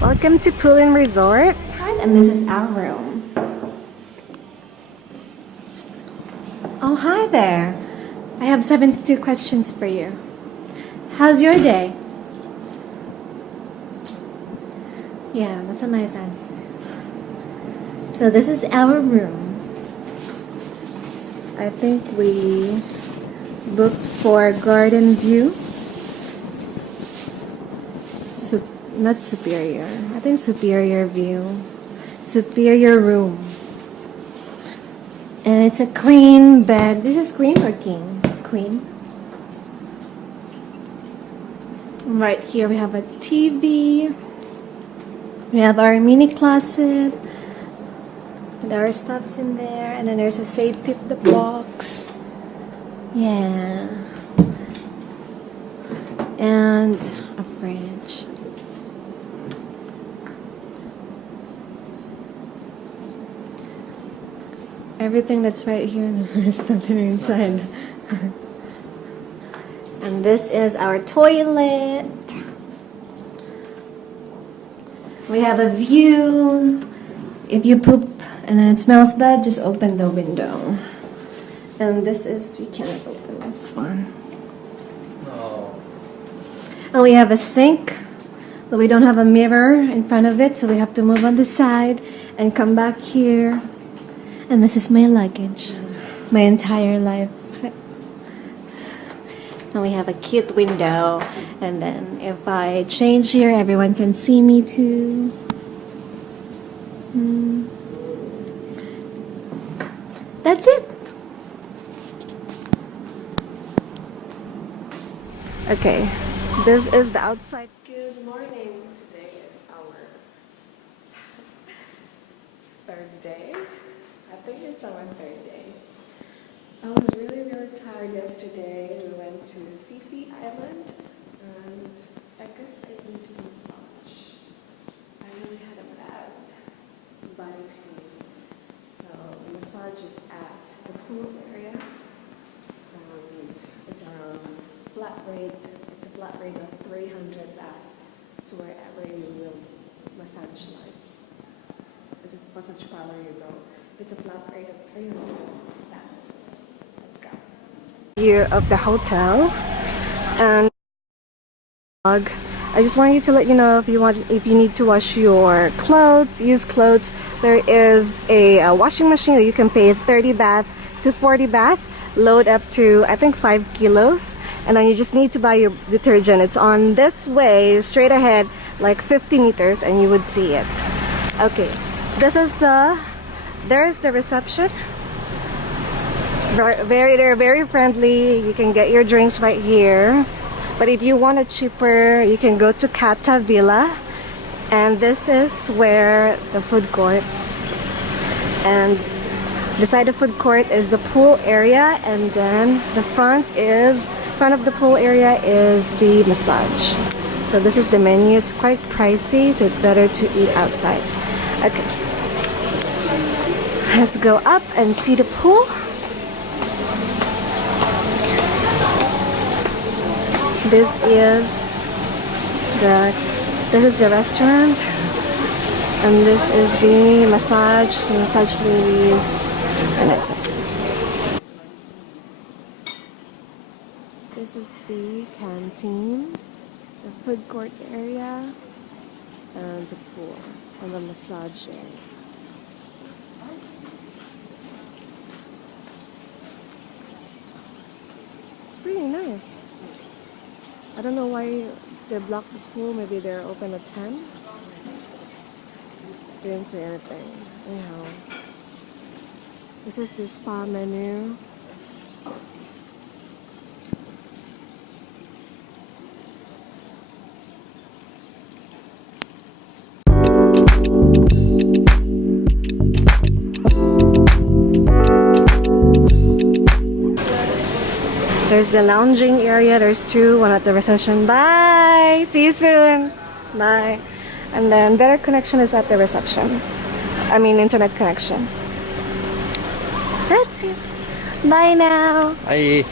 Welcome to Phulin Resort. And this is our room. Oh, hi there. I have 72 questions for you. How's your day? Yeah, that's a nice answer. So this is our room. I think we booked for garden view. Not superior. I think superior view. Superior room. And it's a queen bed. This is queen or king? Queen. Right here we have a TV. We have our mini closet. And our stuff's in there. And then there's a safety box. Yeah. And a fridge. Everything that's right here, there's nothing inside. And this is our toilet. We have a view. If you poop and then it smells bad, just open the window. And this is, you cannot open this one. No. And we have a sink, but we don't have a mirror in front of it, so we have to move on the side and come back here. And this is my luggage, my entire life. And we have a cute window. And then if I change here, everyone can see me too. That's it. Okay, this is the outside. Good morning. Today is our third day. I think it's our third day. I was really tired yesterday. We went to Phi Island and I guess I need a massage. I really had a bad body pain. So the massage is at the pool area and it's around flat rate. It's a flat rate of 300 baht to wherever you will massage like. Is it massage parlor you go? It's a flat rate of 300 baht. Let's go. View of the hotel, and I just wanted to let you know if you need to wash your clothes, used clothes, there is a washing machine that you can pay 30 baht to 40 baht, load up to I think 5 kilos, and then you just need to buy your detergent. It's on this way, straight ahead, like 50 meters, and you would see it. Okay, there's the reception. They're very friendly. You can get your drinks right here. But if you want it cheaper, you can go to Kata Villa. And this is where the food court. And beside the food court is the pool area, and then the front of the pool area is the massage. So this is the menu. It's quite pricey, so it's better to eat outside. Okay. Let's go up and see the pool. This is the restaurant, and this is the massage ladies, and that's it. This is the canteen, the food court area, and the pool, and the massage area. It's pretty nice. I don't know why they blocked the pool. Maybe they're open at 10. Didn't say anything. Anyhow, this is the spa menu. There's the lounging area. There's two, one at the reception. Bye! See you soon! Bye! And then better connection is at the reception. I mean internet connection. That's it. Bye now! Bye!